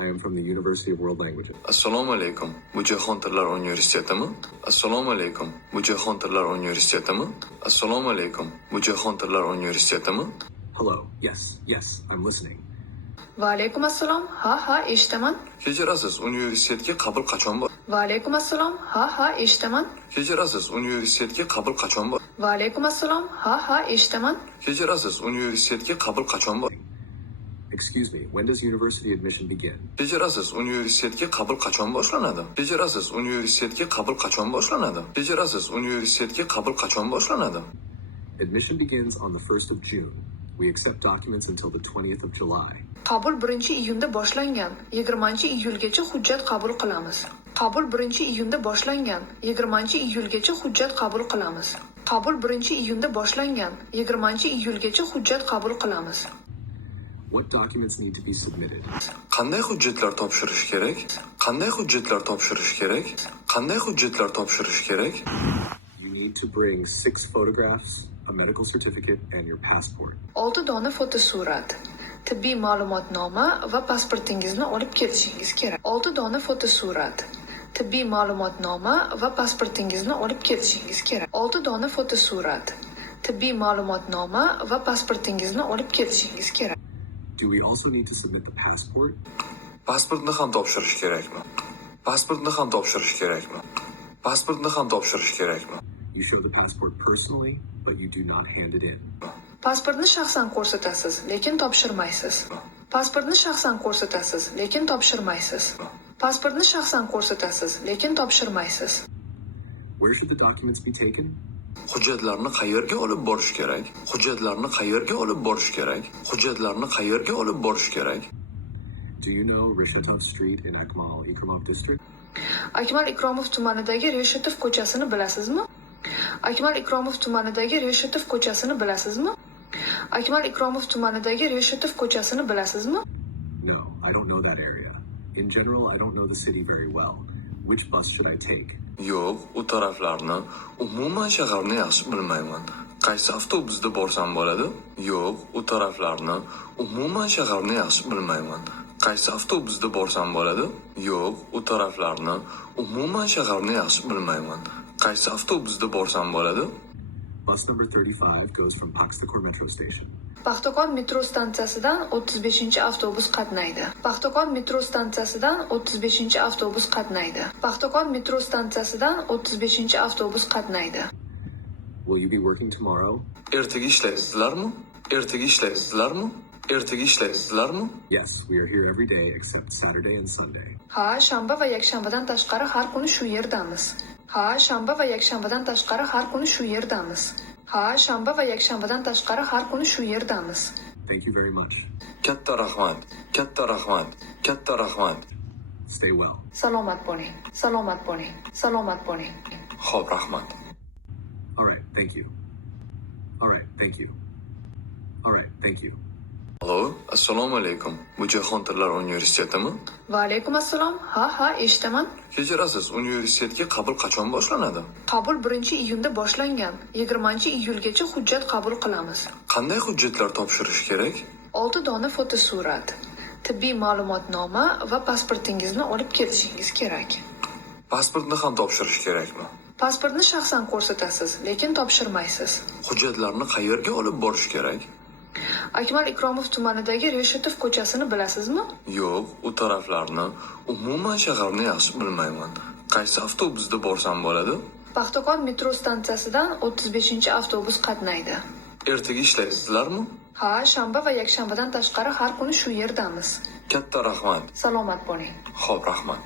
I am from the University of World Languages. Assalomu alaykum. Bu Jahon tillar universitetimi? Assalomu alaykum. Bu Jahon tillar universitetimi? Assalomu alaykum. Bu Jahon tillar universitetimi? Hello. Yes, I'm listening. Va alaykum assalom. Ha, eshitaman. Kechirasiz, universitetga qabul qachon bor? Va alaykum assalom. Ha, eshitaman. Kechirasiz, universitetga qabul qachon bor? Va alaykum assalom. Ha, eshitaman. Kechirasiz, universitetga qabul qachon bor? Excuse me, when does university admission begin? Kechirasiz, universitetga qabul qachon boshlanadi? Kechirasiz, universitetga qabul qachon boshlanadi? Kechirasiz, universitetga qabul qachon boshlanadi? Admission begins on the 1st of June. We accept documents until the 20th of July. Qabul 1-iyunda boshlangan. 20-iyulgacha hujjat qabul qilamiz. Qabul 1-iyunda boshlangan. 20-iyulgacha hujjat qabul qilamiz. Qabul 1-iyunda boshlangan. 20-iyulgacha hujjat qabul qilamiz. What documents need to be submitted? Qanday hujjatlar topshirish kerak? Qanday hujjatlar topshirish kerak? Qanday hujjatlar topshirish kerak? You need to bring 6 photographs, a medical certificate, and your passport. 6 dona fotosurat, tibbiy ma'lumotnoma va pasportingizni olib kelishingiz kerak. 6 dona fotosurat, tibbiy ma'lumotnoma va pasportingizni olib kelishingiz kerak. 6 dona fotosurat, tibbiy ma'lumotnoma va pasportingizni olib kelishingiz kerak. Do we also need to submit the passport? Pasportni ham topshirish kerakmi? Pasportni ham topshirish kerakmi? Pasportni ham topshirish kerakmi? You show the passport personally, but you do not hand it in. Pasportni shaxsan ko'rsatasiz, lekin topshirmaysiz. Pasportni shaxsan ko'rsatasiz, lekin topshirmaysiz. Pasportni shaxsan ko'rsatasiz, lekin topshirmaysiz. Where should the documents be taken? Hujjatlarni qayerga olib borish kerak? Hujjatlarni qayerga olib borish kerak? Hujjatlarni qayerga olib borish kerak? Do you know Reshetov Street in Akmal Ikromov district? Akmal Ikromov tumanidagi Reshetov ko'chasini bilasizmi? Akmal Ikromov tumanidagi Reshetov ko'chasini bilasizmi? Akmal Ikromov tumanidagi Reshetov ko'chasini bilasizmi? No, I don't know that area. In general, I don't know the city very well. Which bus should I take? Yo'q, u taraflarni, umuman shaharni yaxshi bilmayman. Qaysi avtobusda borsam bo'ladi? Yo'q, u taraflarni, umuman shaharni yaxshi bilmayman. Qaysi avtobusda borsam bo'ladi? Yo'q, u taraflarni, umuman shaharni yaxshi bilmayman. Qaysi avtobusda borsam bo'ladi? Bus number 35 goes from Paxtakor metro station. Paxtakor metro stansiyasidan 35-avtobus qatnaydi. Paxtakor metro stansiyasidan 35-avtobus qatnaydi. Paxtakor metro stansiyasidan 35-avtobus qatnaydi. Will you be working tomorrow? Ertaga ishlaysizlarmi? Ertaga ishlaysizlarmi? Ertaga ishlaysizlarmi? Yes, we are here every day except Saturday and Sunday. Ha, shanba va yakshanbadan tashqari har kuni shu yerdamiz. Ha, shanba va yakshanbadan tashqari har kuni shu yerdamiz. Ha, shanba va yakshanbadan tashqari har kuni shu yerdamiz. Thank you very much. Katta rahmat. Katta rahmat. Katta rahmat. Stay well. Salomat bo'ling. Salomat bo'ling. Salomat bo'ling. Xo'p, rahmat. All right, thank you. All right, thank you. All right, thank you. Allo, assalomu alaykum. Bu Jahon tillar universitetimi? Va alaykum assalom. Ha, eshitaman. Kechirasiz, universitetga qabul qachon boshlanadi? Qabul 1-iyunda boshlangan. 20-iyulgacha hujjat qabul qilamiz. Qanday hujjatlar topshirish kerak? 6 dona fotosurat, tibbiy ma'lumotnoma va pasportingizni olib kelishingiz kerak. Pasportni ham topshirish kerakmi? Pasportni shaxsan ko'rsatasiz, lekin topshirmaysiz. Hujjatlarni qayerga olib borish kerak? Akmal Ikromov tumanidagi Reshetov ko'chasini bilasizmi? Yo'q, u taraflarni, umuman shaharni yaxshi bilmayman. Qaysi avtobusda borsam bo'ladi? Paxtakor metro stansiyasidan 35-avtobus qatnaydi. Ertaga ishlaysizlarmi? Ha, shanba va yakshanbadan tashqari har kuni shu yerdamiz. Katta rahmat. Salomat bo'ling. Xo'p, rahmat.